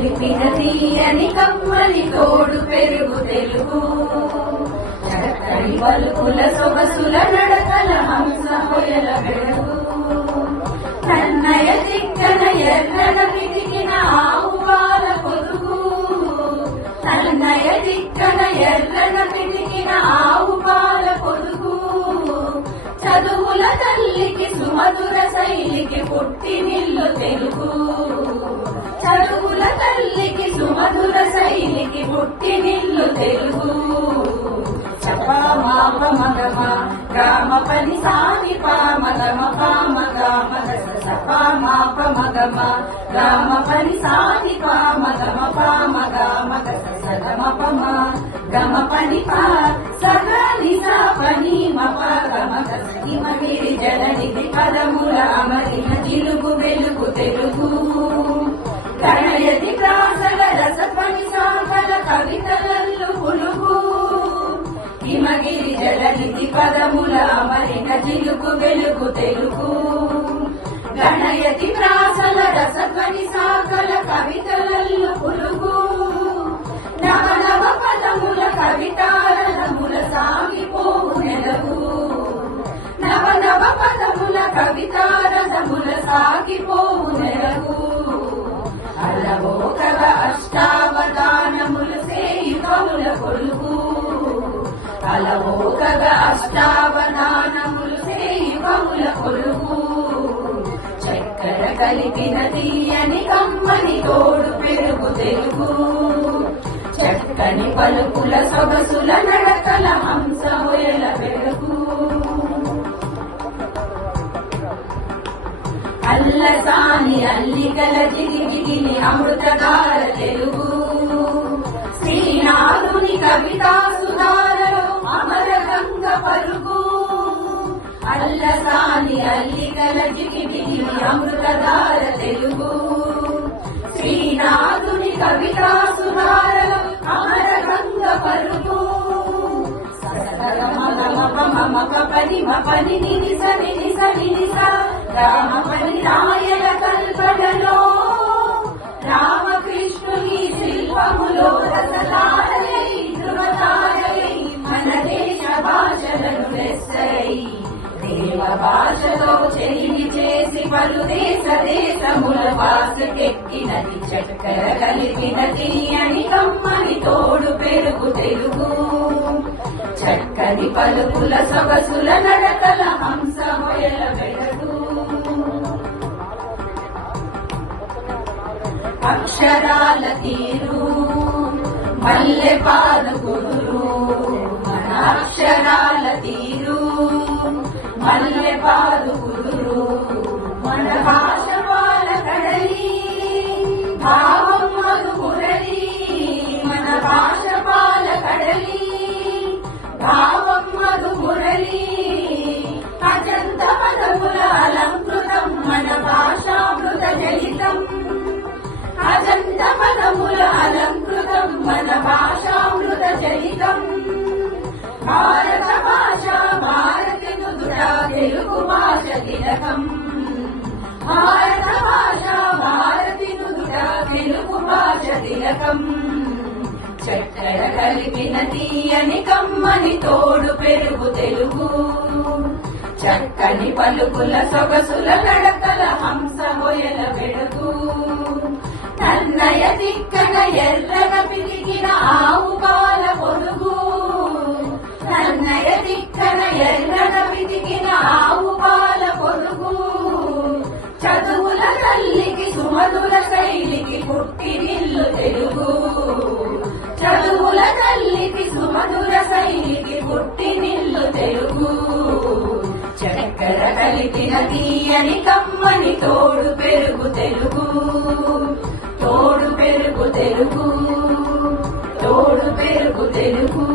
కలిపిన తీయని కమ్మని తోడు పెరుగు తెలుగు. చక్కని పలుకుల సొగసుల నడకల హంస హొయల పెరుగు కన్నయ చిక్కన ఎర్రన పితికిన ఆవు పాల పొదుగు. కన్నయ చిక్కన ఎర్రన పితికిన ఆవు పాల పొదుగు. చదువుల తల్లికి సుమధుర శైలికి పుట్టి నిల్లు తెలుగు. చదువుల తల్లికి సుమధుర శైలికి పుట్టి నిల్లు తెలుగు. చపా మగమ రామ పని సాని పామ గమ పామ గామ దశ మాప మగమ గ్రామ పని సాని పామ గమ పామ గామ దశ సగమ పమ గమ పని పా కవితలల్లు పులుగు హిమగిరి జలనిధి పదముల అమరిన జిలుగు వెలుగు తెలుగు గణయతి ప్రాసల రసధ్వని సాకల కవితలల్లు పులుగు నవ నవ పదముల కవితారముల సాగిపోవు నెలవు. నవ నవ పదముల కవితారముల సాగిపో సేయుగముల కొలుగు అలవో అష్టావధానములు సేయుగముల కొలుగు చక్కెర కలిపిన తీయని కమ్మని తోడు పెరుగు తెలుగు చక్కని పలుకుల సొగసుల నడకల హంస హొయల పెరుగు అల్లసాని అల్లికల జిగిగిని జిగిని అమృతగార తెలుగు శ్రీనాథుని కవితా సుధారలో అమర గంగ పలుగు అల్లసాని అల్లికల జిగి జిగిని తెలుగు. శ్రీనాథుని కవితా సుధారలో అమర గంగ పలుగు పని పని నినిస నినిస నినిస రామ పని రామ దేవ భాషలో చెలిమి చేసి పలు దేశ దేశముల భాషకెక్కినది చక్కెర కలిపిన తీయని కమ్మని తోడు పెరుగు తెలుగు చక్కని పలుకుల సొగసుల నడకల హంస మొయల వెలుగు అక్షరాల తీరు మల్లె పాలు గురు మన అక్షరాల మల్లె మన భాష పాల కడలి మురళి మన భాష పాల కడలి మురళి అజంత పదముల అలంకృతం మన భాషామృత జలితం అజంత పదముల అలంకృతం మన భాషామృత చరితం భారత భాష తిలకం భారత భాష భారతి నుదుట తెలుగు భాష తిలకం. చక్కెర కలిపిన తీయని కమ్మని తోడు పెరుగు తెలుగు. చక్కని పలుకుల సొగసుల నడకల హంస హొయల వెడుగు. నన్నయ తిక్కన ఎర్ర తల్లికి శైలికి పుట్టి నిల్లు తెలుగు. చదువుల తల్లికి సుమధుర శైలికి పుట్టి నిల్లు తెలుగు. చక్కెర కలిపిన తీయని కమ్మని తోడు పెరుగు తెలుగు. తోడు పెరుగు తెలుగు. తోడు పెరుగు తెలుగు.